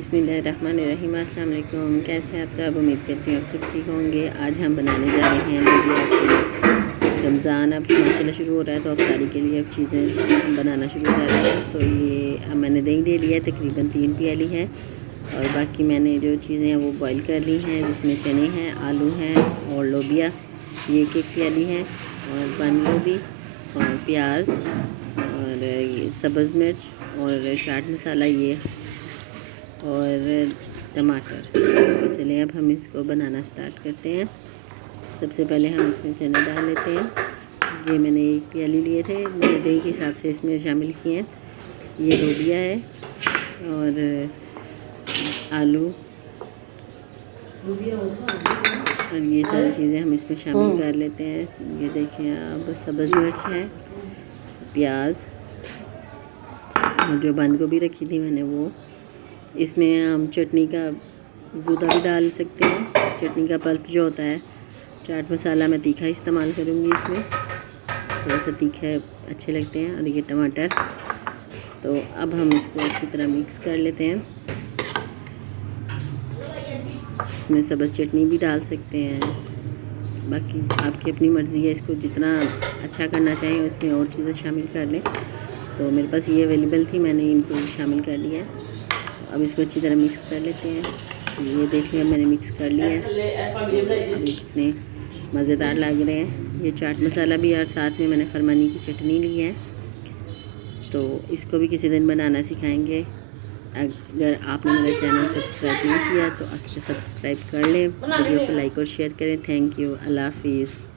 बिस्मिल्लाहिर्रहमानिर्रहीम। अस्सलाम वालेकुम। कैसे हैं आप सब? उम्मीद करती हूँ आप सब ठीक होंगे। आज हम बनाने जा रहे हैं लोबिया। रमज़ान अब माशाल्लाह शुरू हो रहा है तो अफ्तारी के लिए अब चीज़ें हम बनाना शुरू कर रहे हैं। तो ये अब मैंने दही ले लिया है, तकरीबन 3 प्याली है। और बाकी मैंने जो चीज़ें हैं वो बॉईल कर ली हैं, जिसमें चने हैं, आलू हैं और लोबिया ये 1 प्याली है, और बंद गोभी और प्याज और ये सब्ज़ मिर्च और चाट मसाला ये और टमाटर। तो चलिए अब हम इसको बनाना स्टार्ट करते हैं। सबसे पहले हम इसमें चने डाल लेते हैं। ये मैंने 1 प्याली लिए थे, मैंने दही के हिसाब से इसमें शामिल किए हैं। ये लोबिया है और आलू और ये सारी चीज़ें हम इसमें शामिल कर लेते हैं। ये देखिए अब सब्ज़ मिर्च है, प्याज और जो बंद गोभी रखी थी मैंने वो। इसमें हम चटनी का गूदा भी डाल सकते हैं, चटनी का पल्प जो होता है। चाट मसाला मैं तीखा इस्तेमाल करूँगी, इसमें थोड़ा सा तीखा अच्छे लगते हैं। और ये टमाटर। तो अब हम इसको अच्छी तरह मिक्स कर लेते हैं। इसमें सब्ज़ चटनी भी डाल सकते हैं, बाकी आपकी अपनी मर्ज़ी है, इसको जितना अच्छा करना चाहिए उसमें और चीज़ें शामिल कर लें। तो मेरे पास ये अवेलेबल थी, मैंने इनको शामिल कर लिया है। अब इसको अच्छी तरह मिक्स कर लेते हैं। ये देखिए मैंने मिक्स कर लिया है। अब इतने मज़ेदार लग रहे हैं। ये चाट मसाला भी और साथ में मैंने खरमानी की चटनी ली है। तो इसको भी किसी दिन बनाना सिखाएंगे। अगर आपने मेरा चैनल सब्सक्राइब नहीं किया तो अच्छा सब्सक्राइब कर लें, वीडियो को लाइक और शेयर करें। Thank you. अल्लाह हाफिज़।